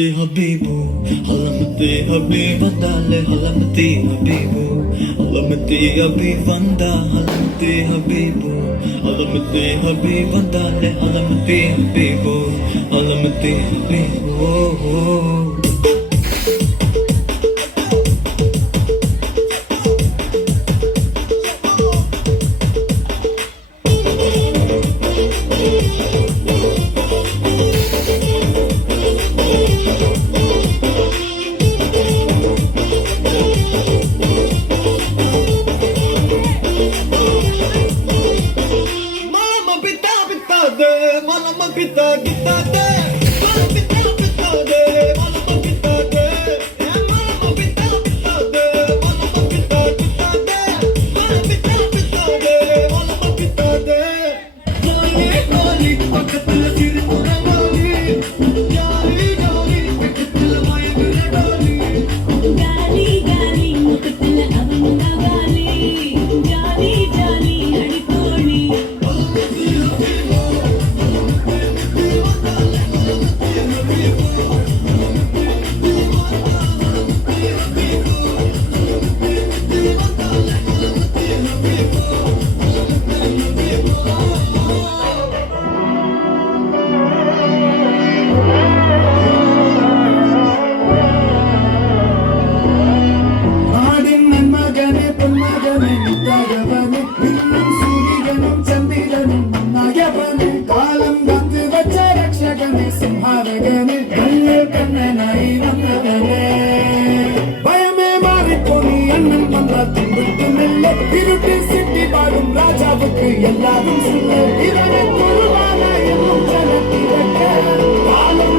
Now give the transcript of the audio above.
حبيبو حلمتي حبيب دال حلمتي حبيبو حلمتي حبيب وندا حلمتي حبيبو حلمتي حبيب دال حلمتي حبيبو حلمتي حبيبو Malama pita kita de, malama pita pita de, malama pita de, malama pita pita de, malama pita pita de, malama pita pita de, malama pita de. Goli goli pakatla sirpura goli, jali jali pakatla maya goli. ಗಾಲಿ ಗಾಲಿ ಮುಖತಲ ಅವನ ಗಾಲಿ ಜಾಲಿ ಜಾಲಿ ಅಡಿಕೋಳಿ ராஜாவுக்கு எல்லாரும் சொல்ல இவனை குருவான என்னும் ஜனத்திரக்க காலம்